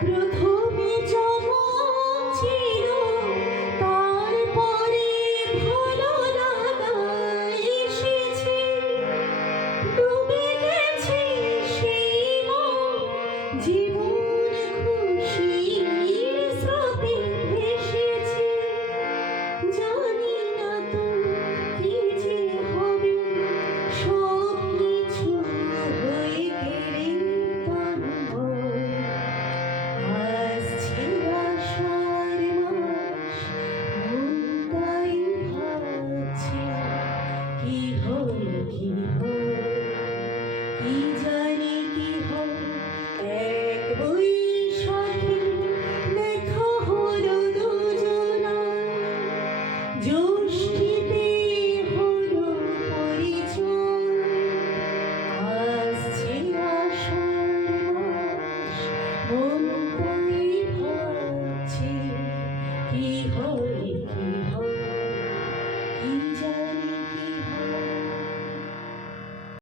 প্রথমে চমক ছিল Peace.